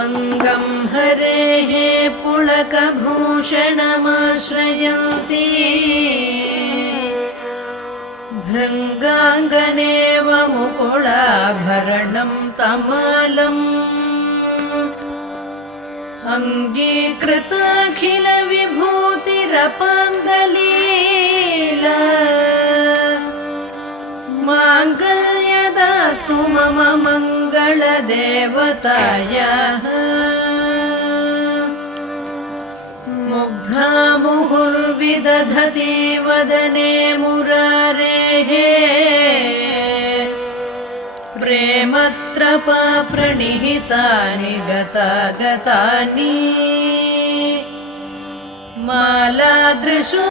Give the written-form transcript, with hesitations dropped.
अङ्गं हरेः पुलकभूषणमाश्रयन्ती भृङ्गाङ्गनेव मुकुलाभरणं तमालम् अङ्गीकृताखिलविभूतिरपाङ्गलीला माङ्गल्यदास्तु मम मङ्गलदेवतायाः मुग्धा मुहुर्विदधति वदने मुरारेः प्रेमत्रपा प्रणिहितानि गतागतानि मालादृशो